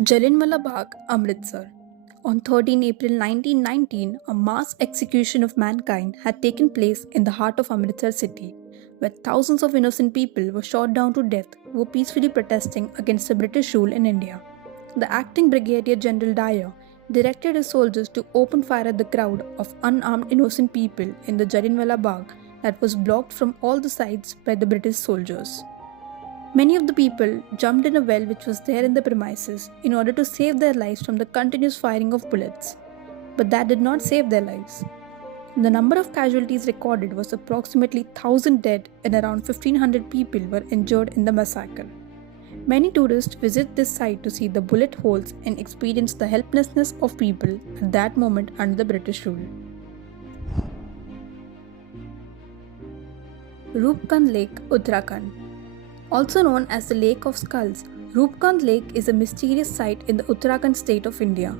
Jallianwala Bagh, Amritsar. On 13 April 1919, a mass execution of mankind had taken place in the heart of Amritsar city, where thousands of innocent people were shot down to death who were peacefully protesting against the British rule in India. The acting Brigadier General Dyer directed his soldiers to open fire at the crowd of unarmed innocent people in the Jallianwala Bagh that was blocked from all the sides by the British soldiers. Many of the people jumped in a well which was there in the premises in order to save their lives from the continuous firing of bullets. But that did not save their lives. The number of casualties recorded was approximately 1,000 dead and around 1,500 people were injured in the massacre. Many tourists visit this site to see the bullet holes and experience the helplessness of people at that moment under the British rule. Roopkund Lake, Uttarakhand. Also known as the Lake of Skulls, Roopkund Lake is a mysterious site in the Uttarakhand state of India.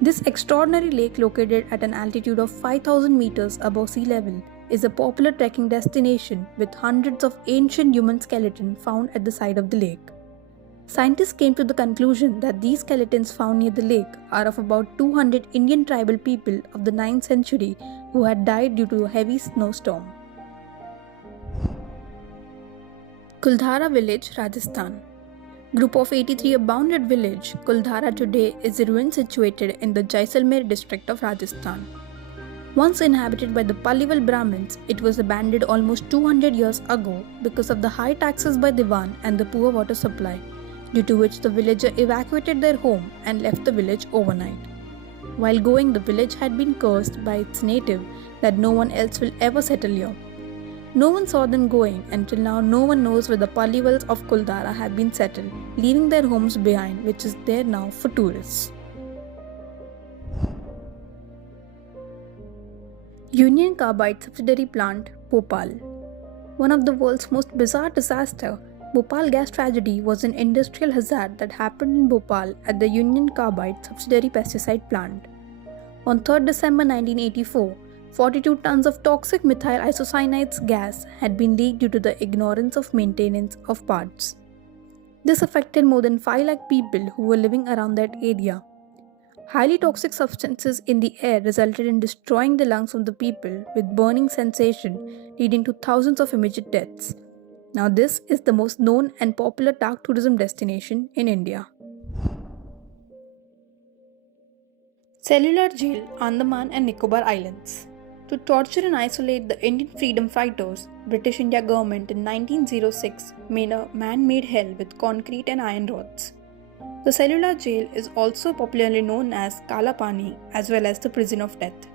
This extraordinary lake, located at an altitude of 5,000 meters above sea level, is a popular trekking destination with hundreds of ancient human skeletons found at the side of the lake. Scientists came to the conclusion that these skeletons found near the lake are of about 200 Indian tribal people of the 9th century who had died due to a heavy snowstorm. Kuldhara village, Rajasthan. Group of 83 abounded village, Kuldhara today is a ruin situated in the Jaisalmer district of Rajasthan. Once inhabited by the Pallival Brahmins, it was abandoned almost 200 years ago because of the high taxes by Diwan and the poor water supply, due to which the villager evacuated their home and left the village overnight. While going, the village had been cursed by its native that no one else will ever settle here. No one saw them going. Until now, no one knows where the Pallivals of Kuldhara have been settled, leaving their homes behind, which is there now for tourists. Union Carbide subsidiary plant, Bhopal. One of the world's most bizarre disasters, Bhopal gas tragedy, was an industrial hazard that happened in Bhopal at the Union Carbide subsidiary pesticide plant. On 3rd December 1984, 42 tons of toxic methyl isocyanates gas had been leaked due to the ignorance of maintenance of parts. This affected more than 5 lakh people who were living around that area. Highly toxic substances in the air resulted in destroying the lungs of the people with burning sensation, leading to thousands of immediate deaths. Now this is the most known and popular dark tourism destination in India. Cellular Jail, Andaman and Nicobar Islands. To torture and isolate the Indian freedom fighters, British India government in 1906 made a man-made hell with concrete and iron rods. The cellular jail is also popularly known as Kala Pani, as well as the prison of death.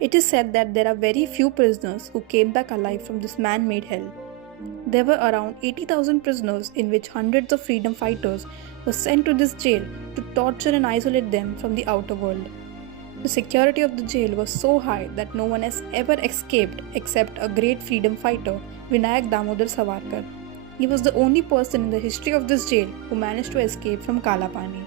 It is said that there are very few prisoners who came back alive from this man-made hell. There were around 80,000 prisoners, in which hundreds of freedom fighters were sent to this jail to torture and isolate them from the outer world. The security of the jail was so high that no one has ever escaped except a great freedom fighter, Vinayak Damodar Savarkar. He was the only person in the history of this jail who managed to escape from Kala Pani.